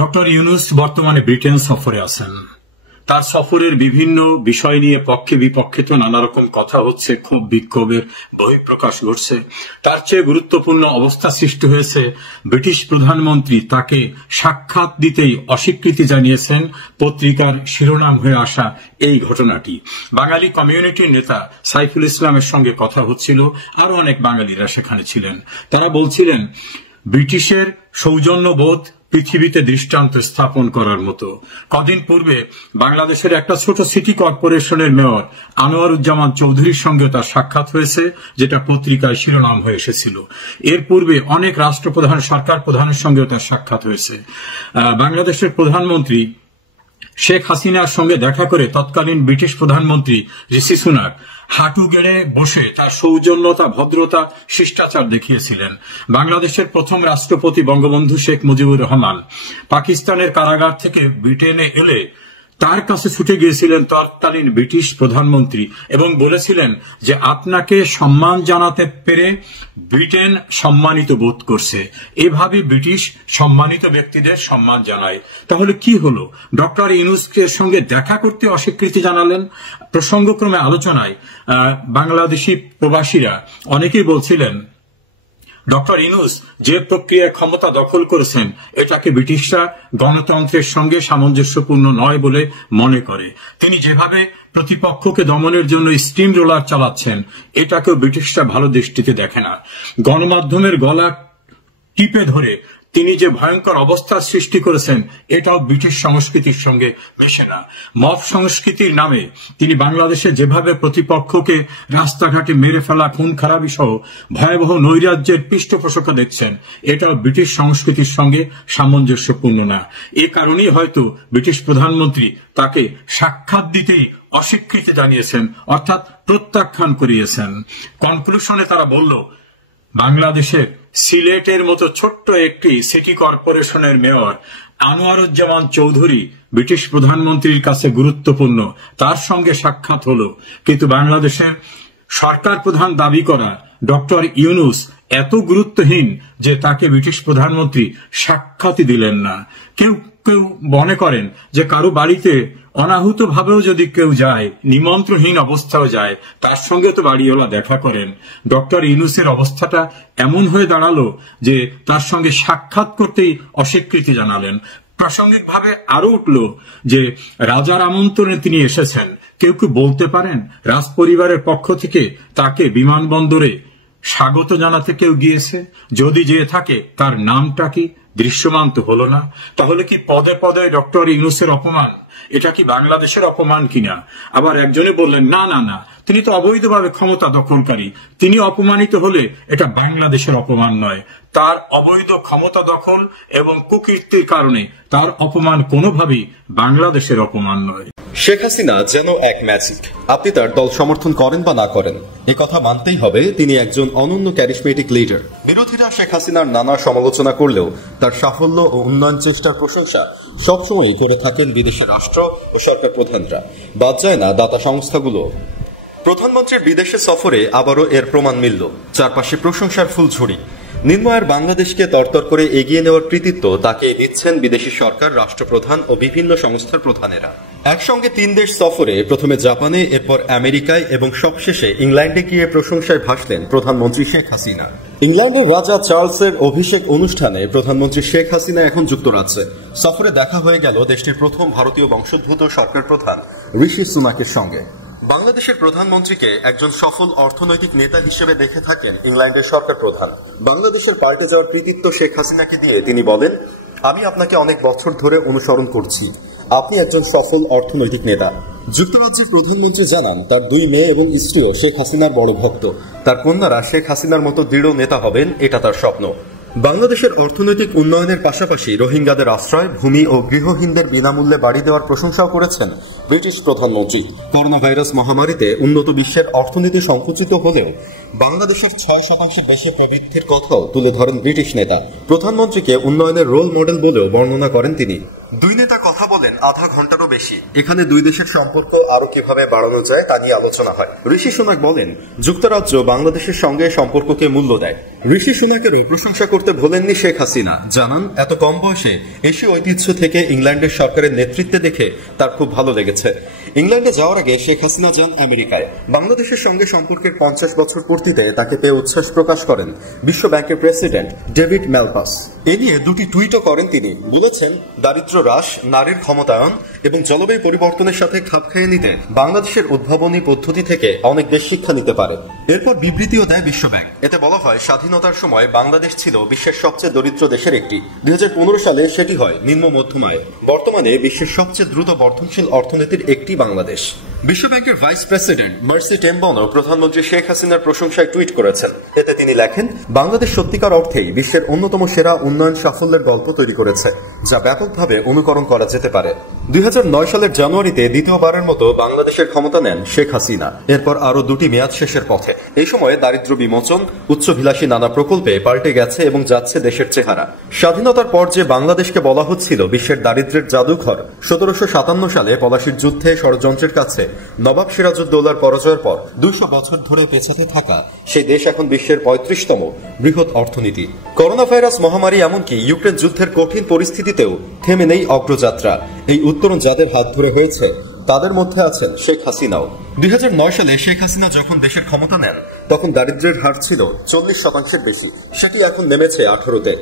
Doctor Yunus বর্তমানে Britain সফরে আছেন। তার সফরের বিভিন্ন বিষয় নিয়ে পক্ষে বিপক্ষে তো নানা রকম কথা হচ্ছে, ক্ষোভ বিক্ষোভের বহিঃপ্রকাশ ঘটছে। তার চেয়ে গুরুত্বপূর্ণ অবস্থা সৃষ্টি হয়েছে ব্রিটিশ প্রধানমন্ত্রী তাকে সাক্ষাৎ দিতেই অস্বীকৃতি জানিয়েছেন পত্রিকার শিরোনাম হয়ে আসা এই ঘটনাটি। বাঙালি কমিউনিটির নেতা সাইফুল ইসলামের সঙ্গে কথা হচ্ছিল, আরো অনেক বাঙালিরা সেখানে ছিলেন। তারা বলছিলেন ব্রিটিশের সৌজন্যবোধ পৃথিবীতে দৃষ্টান্ত স্থাপন করার মতো। কদিন পূর্বে বাংলাদেশের একটা ছোট সিটি কর্পোরেশনের মেয়র আনোয়ারুজ্জামান চৌধুরীর সঙ্গে তার সাক্ষাৎ হয়েছে, যেটা পত্রিকায় শিরোনাম হয়ে এসেছিল। এর পূর্বে অনেক রাষ্ট্রপ্রধান, সরকার প্রধানের সঙ্গেও তার সাক্ষাৎ হয়েছে। বাংলাদেশের প্রধানমন্ত্রী শেখ হাসিনার সঙ্গে দেখা করে তৎকালীন ব্রিটিশ প্রধানমন্ত্রী ঋষি সুনাক হাঁটু গেড়ে বসে তার সৌজন্যতা, ভদ্রতা, শিষ্টাচার দেখিয়েছিলেন। বাংলাদেশের প্রথম রাষ্ট্রপতি বঙ্গবন্ধু শেখ মুজিবুর রহমান পাকিস্তানের কারাগার থেকে ব্রিটেনে এলে তার কাছে ছুটে গিয়েছিলেন তৎকালীন ব্রিটিশ প্রধানমন্ত্রী এবং বলেছিলেন যে আপনাকে সম্মান জানাতে পেরে ব্রিটেন সম্মানিত বোধ করছে। এভাবে ব্রিটিশ সম্মানিত ব্যক্তিদের সম্মান জানায়। তাহলে কি হলো? ডক্টর ইউনূসের সঙ্গে দেখা করতে অস্বীকৃতি জানালেন। প্রসঙ্গক্রমে আলোচনায় বাংলাদেশি প্রবাসীরা অনেকেই বলছিলেন ডক্টর ইউনূস যে প্রক্রিয়ায় ক্ষমতা দখল করেছেন এটাকে ব্রিটিশরা গণতন্ত্রের সঙ্গে সামঞ্জস্যপূর্ণ নয় বলে মনে করে। তিনি যেভাবে প্রতিপক্ষকে দমনের জন্য স্টিম রোলার চালাচ্ছেন এটাকেও ব্রিটিশরা ভালো দৃষ্টিতে দেখে না। গণমাধ্যমের গলা টিপে ধরে তিনি যে ভয়ঙ্কর অবস্থার সৃষ্টি করেছেন এটাও ব্রিটিশ সংস্কৃতির সঙ্গে মেশে না। মব সংস্কৃতির নামে তিনি বাংলাদেশে যেভাবে প্রতিপক্ষকে রাস্তাঘাটে মেরে ফেলা, খুন খারাপি সহ ভয়াবহ নৈরাজ্যের পৃষ্ঠপোষকতা দেখছেন, এটাও ব্রিটিশ সংস্কৃতির সঙ্গে সামঞ্জস্যপূর্ণ না। এ কারণেই হয়তো ব্রিটিশ প্রধানমন্ত্রী তাকে সাক্ষাৎ দিতেই অস্বীকৃতি জানিয়েছেন, অর্থাৎ প্রত্যাখ্যান করিয়েছেন। কনক্লুশনে তারা বলল বাংলাদেশের সিলেটের মতো ছোট্ট একটি সিটি কর্পোরেশনের মেয়র আনোয়ারুজ্জামান চৌধুরী ব্রিটিশ প্রধানমন্ত্রীর কাছে গুরুত্বপূর্ণ, তার সঙ্গে সাক্ষাৎ হলো। কিন্তু বাংলাদেশের সরকার প্রধান দাবি করা ডক্টর ইউনূস এত গুরুত্বহীন যে তাকে ব্রিটিশ প্রধানমন্ত্রী সাক্ষাৎই দিলেন না। কেউ কেউ মনে করেন যে কারো বাড়িতে অনাহুত ভাবেও যদি কেউ যায়, নিমন্ত্রণহীন অবস্থাও যায়, তার সঙ্গে তো বাড়িওয়ালা দেখা করেন। ডক্টর ইউনূসের অবস্থাটা এমন হয়ে দাঁড়ালো যে তার সঙ্গে সাক্ষাৎ করতেই অস্বীকৃতি জানালেন। প্রাসঙ্গিকভাবে আরো উঠল যে রাজার আমন্ত্রণে তিনি এসেছেন। কেউ কেউ বলতে পারেন রাজপরিবারের পক্ষ থেকে তাকে বিমানবন্দরে স্বাগত জানাতে কেউ গিয়েছে। যদি যেয়ে থাকে তার নামটা কি দৃশ্যমান তো হলো না। তাহলে কি পদে পদে ডক্টর ইউনূসের অপমান? এটা কি বাংলাদেশের অপমান কিনা? আবার একজনে বললেন না না না, তিনি তো অবৈধভাবে ক্ষমতা দখলকারী, তিনি অপমানিত হলে এটা বাংলাদেশের অপমান নয়। তার অবৈধ ক্ষমতা দখল এবং কুকীর্তির কারণে তার অপমান কোনোভাবেই বাংলাদেশের অপমান নয়। শেখ হাসিনা যেন এক ম্যাজিক। আপনি তার দল সমর্থন করেন বা না করেন, এ কথা মানতেই হবে তিনি একজন অনন্য ক্যারিসমেটিক লিডার। বিরোধীরা শেখ হাসিনার নানা সমালোচনা করলেও তার সাফল্য ও উন্নয়ন চেষ্টার প্রশংসা সবসময়ই করে থাকেন বিদেশের রাষ্ট্র ও সরকার প্রধানরা, বাদ যায় না দাতা সংস্থাগুলো। প্রধানমন্ত্রীর বিদেশে সফরে আবারও এর প্রমাণ মিলল। চারপাশে প্রশংসার ফুলঝুরি। নির্ময়ের বাংলাদেশকে তরতর করে এগিয়ে নেওয়ার কৃতিত্ব তাকে দিচ্ছেন বিদেশি সরকার, রাষ্ট্রপ্রধান ও বিভিন্ন সংস্থার প্রধানেরা। একসঙ্গে 3 দেশ সফরে প্রথমে জাপানে, এরপর আমেরিকায় এবং সবশেষে ইংল্যান্ডে গিয়ে প্রশংসায় ভাসলেন প্রধানমন্ত্রী শেখ হাসিনা। ইংল্যান্ডের রাজা চার্লসের অভিষেক অনুষ্ঠানে প্রধানমন্ত্রী শেখ হাসিনা এখন যুক্তরাজ্যে। সফরে দেখা হয়ে গেল দেশটির প্রথম ভারতীয় বংশোদ্ভূত সরকার প্রধান ঋষি সুনাকের সঙ্গে। বাংলাদেশের প্রধানমন্ত্রীকে একজন সফল অর্থনৈতিক নেতা হিসেবে দেখে থাকেন ইংল্যান্ডের সরকার প্রধান। বাংলাদেশের পাল্টে যাওয়ার কৃতিত্ব শেখ হাসিনাকে দিয়ে তিনি বলেন, আমি আপনাকে অনেক বছর ধরে অনুসরণ করছি, আপনি একজন সফল অর্থনৈতিক নেতা। যুক্তরাজ্যের প্রধানমন্ত্রী জানান তার 2 মেয়ে এবং স্ত্রীও শেখ হাসিনার বড় ভক্ত। তার কন্যারা শেখ হাসিনার মতো দৃঢ় নেতা হবেন, এটা তার স্বপ্ন। বাংলাদেশের অর্থনৈতিক উন্নয়নের পাশাপাশি রোহিঙ্গাদের আশ্রয়, ভূমি ও গৃহহীনদের বিনামূল্যে বাড়ি দেওয়ার প্রশংসাও করেছেন ব্রিটিশ প্রধানমন্ত্রী। করোনা ভাইরাস মহামারীতে উন্নত বিশ্বের অর্থনীতি সংকুচিত হলেও বাংলাদেশের 6% বেশি প্রবৃদ্ধির কথাও তুলে ধরেন ব্রিটিশ নেতা। প্রধানমন্ত্রীকে উন্নয়নের রোল মডেল বলেও বর্ণনা করেন তিনি। দুই নেতা কথা বলেন আধা ঘন্টারও বেশি। এখানে দুই দেশের সম্পর্ক আরো কিভাবে বাড়ানো যায় তা নিয়ে আলোচনা হয়। ঋষি সুনাক বলেন, যুক্তরাজ্য বাংলাদেশের সঙ্গে সম্পর্ককে মূল্য দেয়। ঋষি সুনাকেরও প্রশংসা করতে ভোলেননি শেখ হাসিনা। জানান, এত কম বয়সে এশীয় ঐতিহ্য থেকে ইংল্যান্ডের সরকারের নেতৃত্বে দেখে তার খুব ভালো লেগেছে। ইংল্যান্ডে যাওয়ার আগে শেখ হাসিনা যান আমেরিকায়। বাংলাদেশের সঙ্গে সম্পর্কের 50 বছর পূর্তিতে তাকে পেয়ে উচ্ছ্বাস প্রকাশ করেন বিশ্ব ব্যাংকের প্রেসিডেন্ট ডেভিড ম্যালপাস। এ নিয়ে দুটি টুইটও করেন তিনি। বলেছেন, দারিদ্র্য হ্রাস, নারীর ক্ষমতায়ন এবং জলবায়ু পরিবর্তনের সাথে খাপ খাইয়ে নিতে বাংলাদেশের উদ্ভাবনী পদ্ধতি থেকে অনেক বেশ শিক্ষা নিতে পারে। এরপর বিবৃতিও দেয় বিশ্ব ব্যাংক। এতে বলা হয়, স্বাধীনতার সময় বাংলাদেশ ছিল বিশ্বের সবচেয়ে দরিদ্র দেশের একটি। 2015 সালে সেটি হয় নিম্ন মধ্যম আয়। বর্তমানে বিশ্বের সবচেয়ে দ্রুত বর্ধনশীল অর্থনীতির একটি বাংলাদেশ। বিশ্ব ব্যাংকের ভাইস প্রেসিডেন্ট মার্সি টেম্বনও প্রধানমন্ত্রী শেখ হাসিনার প্রশংসায় টুইট করেছেন। এতে তিনি লেখেন, বাংলাদেশ সত্যিকার অর্থেই বিশ্বের অন্যতম সেরা উন্নয়ন সাফল্যের গল্প তৈরি করেছে, যা ব্যাপকভাবে অনুকরণ করা যেতে পারে। 2009 সালের জানুয়ারিতে দ্বিতীয়বারের মতো বাংলাদেশের ক্ষমতা নেন শেখ হাসিনা। এরপর আরো দুটি মেয়াদ শেষের পথে। এই সময়ে দারিদ্র্য বিমোচন, উচ্চভিলাষী নানা প্রকল্পে পাল্টে গেছে এবং যাচ্ছে দেশের চেহারা। স্বাধীনতার পর যে বাংলাদেশকে বলা হচ্ছিল বিশ্বের দারিদ্র্যের জাদুঘর, 1757 সালে পলাশীর যুদ্ধে ষড়যন্ত্রের কাছে নবাব সিরাজউদ্দৌলার পরাজয়ের পর 200 বছর ধরে পেছাতে থাকা সেই দেশ এখন বিশ্বের 35তম বৃহৎ অর্থনীতি। করোনা ভাইরাস মহামারী, এমনকি ইউক্রেন যুদ্ধের কঠিন পরিস্থিতিতেও থেমে নেই অগ্রযাত্রা। এই উত্তরণ যাদের হাত ধরে হয়েছে তাদের মধ্যে আছেন শেখ হাসিনাও। 2009 সালে শেখ হাসিনা যখন দেশের ক্ষমতা নেন তখন দারিদ্র্যের হার ছিল 40%-এর বেশি। সেটি এখন নেমেছে 18-তে।